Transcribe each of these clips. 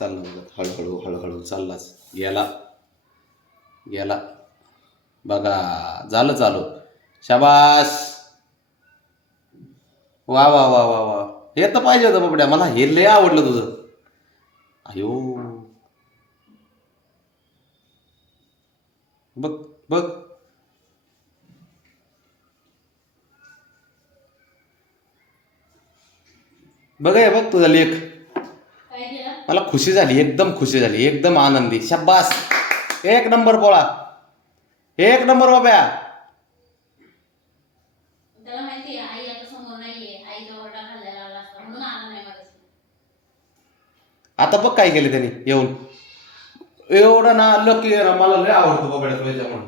चाललं बघा, हळूहळू हळूहळू चाललाच. गेला गेला बघा, झालं चालू. शाबास. वा वा वा वा वा, हे तर पाहिजे होतं बाबड्या, मला हे लय आवडलं तुझं. अयो, बघ बघ, बघ हे बघ तुझा लेख. मला खुशी झाली, एकदम खुशी झाली, एकदम आनंदी. शाबास, एक नंबर पोळा, एक नंबर बाब्या. त्याला माहिती आहे आई आता समोर नाहीये, आईचा ओरडा खाल्लेला असता म्हणून आला नाही माझ्याशी. आता बघ काय केलं त्यांनी येऊन. एवढं ना लकी आहे ना, मला लय आवडतं बाबड्या तुझ्यामुळे.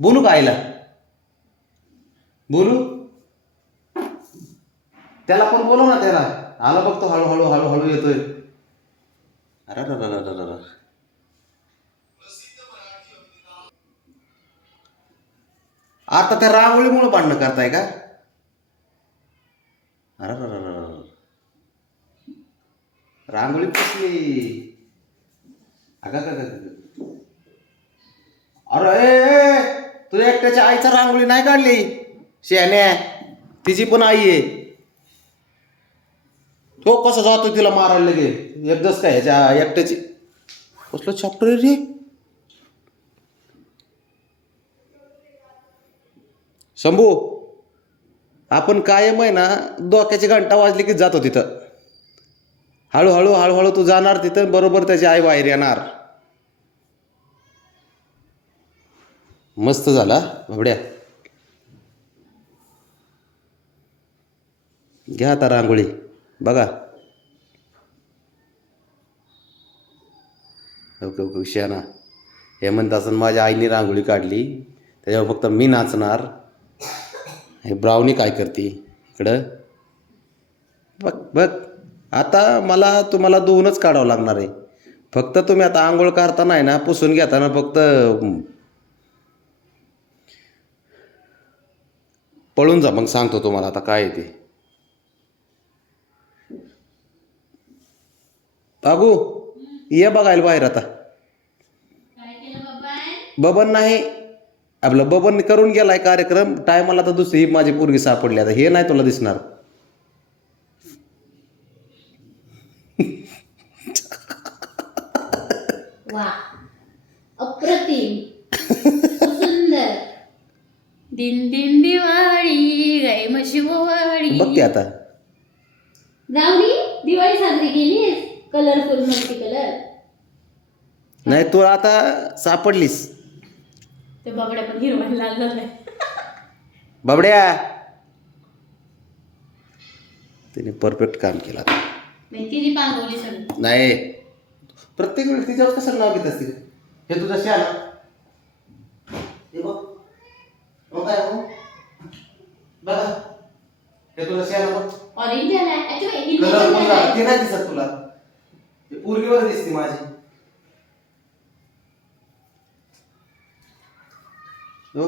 बोलू का आईला? बोलू, त्याला पण बोलव ना. त्याला आला बघतो, हळूहळू हळूहळू येतोय. अरे आता त्या रांगोळीमुळे भांडणं करताय का? अरे रांगोळी पुसली. अगं अरे तुझ्या एकट्याच्या आईचा रांगोळी नाही काढली शहाण्या, तिची पण आई आहे. तो कसं जातो तिला मारायला लगे एकदाच काय ह्याच्या एकट्याची. कसलं चॅप्टर रे. शंभू, आपण कायम आहे ना, डोक्याची घंटा वाजली की जातो तिथं. हळूहळू हळूहळू तू जाणार तिथं, बरोबर त्याची आई बाहेर येणार. मस्त झाला बाबड्या. घ्या आता रांगोळी बघा. ओके ओके शहाणा. हे म्हणत असं माझ्या आईने रांगोळी काढली त्याच्यावर फक्त मी नाचणार. हे ब्राउनी काय करते इकडं? बघ बघ, आता मला तुम्हाला धुवूनच काढावं लागणार आहे. फक्त तुम्ही आता आंघोळ करताना आहे ना, पुसून घेताना फक्त पळून जा. मग सांगतो तुम्हाला आता काय आहे ते. बाबू ये बघायला बाहेर आता. काय केलं बाबा? बबन नाही, आपलं बबन करून गेलाय कार्यक्रम टायमाला. तर दुसरी माझी पोरगी सापडली, आता हे नाही तुला दिसणार. वा, अप्रतिम, सुंदर. दिन दिन दिवाळी, गाय म्हशी गोवाळी. बघ की आता. रावणी दिवाळी साजरी केलीस, कलरफुल मल्टी कलर. नाही तू आता सापडलीस. ते बघड्या पण हिरवा लाल झालाय. बाबड्या, तिने परफेक्ट काम केलं. तिने पांगवली सगळी. नाही, प्रत्येक वेळी तिच्यावर कसं नाव घेत असते. हे तुझा शाला, हे बघ. हो काय हो बघा, हे तुझा शाला बघ. ऑरेंज झालाय. अच्छा हिरवी कलर पण पण झालाय. ते नाही दिसत तुला. हे पोरगीवर दिसते माझी. हो,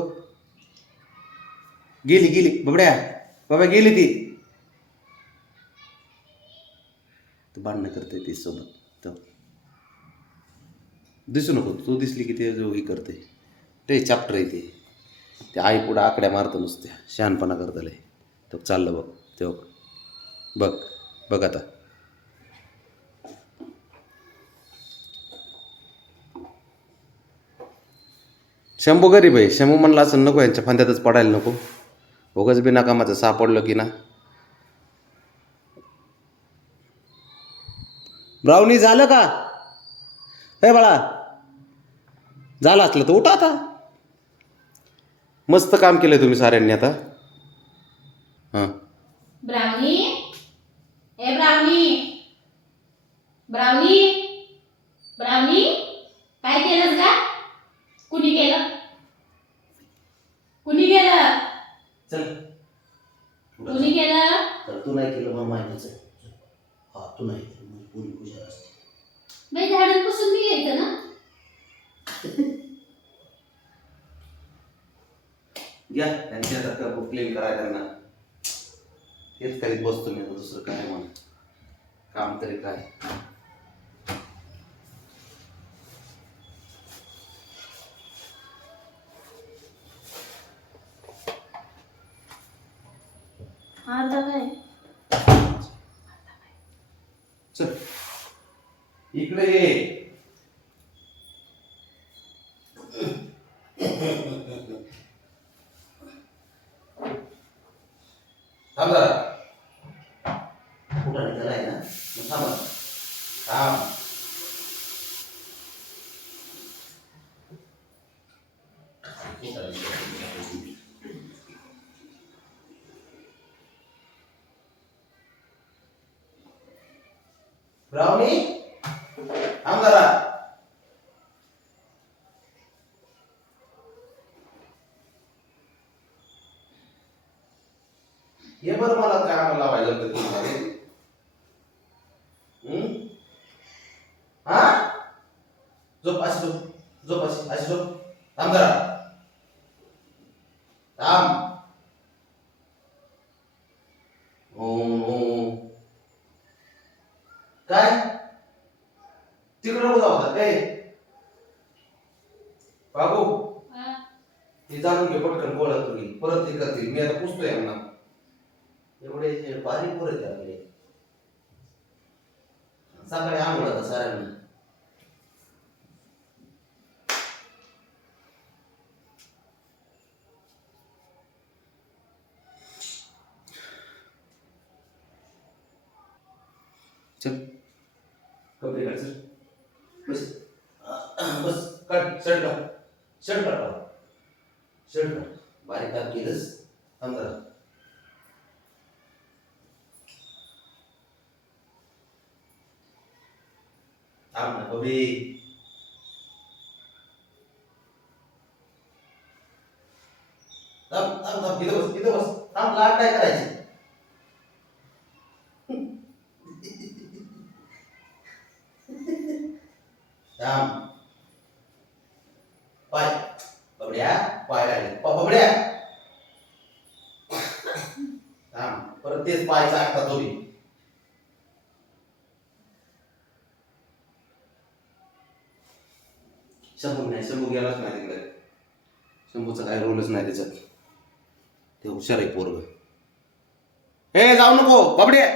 गेली गेली बाबड्या, बाबा गेली ती. भांडणं करते ती सोबत. तर दिसू नको, तू दिसली की ते जो ही करते ते चॅप्टर आहे ते. ते आई पुढं आकड्या मारतं नुसत्या, शहाणपणा करता लय. तर चाललं बघ ते बघ बघ आता. शंभू गरीब आहे. शंभू म्हणला असं नको, यांच्या फांद्यातच पडायला नको. उगाच बिनाकामाचं सापडलं की ना. ब्राउनी झालं का? हे बाळा, झालं असलं तर उठा आता. मस्त काम केलंय तुम्ही साऱ्यांनी आता. हां, ब्राउनी, ए ब्राउनी, ब्राउनी, ब्राउनी, काय केलंस का? कुणी केलं? कुणी केलं? चल. कुणी केलं? तर तू नाही केलं मला माहितीच आहे. हा, तू नाही केलं, पूरी पूजा असते. बाई झाडून पुसून मी घ्यायचं ना. घ्या त्यांच्या क्लीन करा त्यांना. तेच करीत बसतो मी आता, दुसरं काय म्हणा, काम तरी काय. आता काय चल इकडे ये. थांब जरा. कुठं निघाला आहे ना, मग थांबा. थांब. ब्राउनी थांब जरा. ये बरं, मला काय लावायला लागतं तुम्हाला. हा झोप, अशी झोप, झोप अशी, अशी झोप. थांब जरा. थांब. ओ काय तिकडे नको जाऊ आता. ए बाबू, हा? ते जाणून घे पटकन, बोला तुम्ही परत ते करतील. मी आता पुसतोय यांना. एवढे बारीक पोर आहेत आपले. सकाळी आंघोळ आता साऱ्यांना. चल कपडे काढ. चल बस. बस काढ. शर्ट काढ. शर्ट काढ. शर्ट काढ. बारीक काम केलंस. थांब जरा. थांब ना बबी. थांब थांब थांब. इथं बस, इथं बस. थांब, लाट काय करायची. थांब. पाय बबड्या, पाय राहिले. बबड्या थांब. परत तेच पाय चाकतात दोन्ही. शंभू नाही, शंभू गेलाच नाही तिकडे. शंभूचा काही रोलच नाही त्याच्यात. ते हुशार आहे पोरग. हे जाऊ नको बबडे.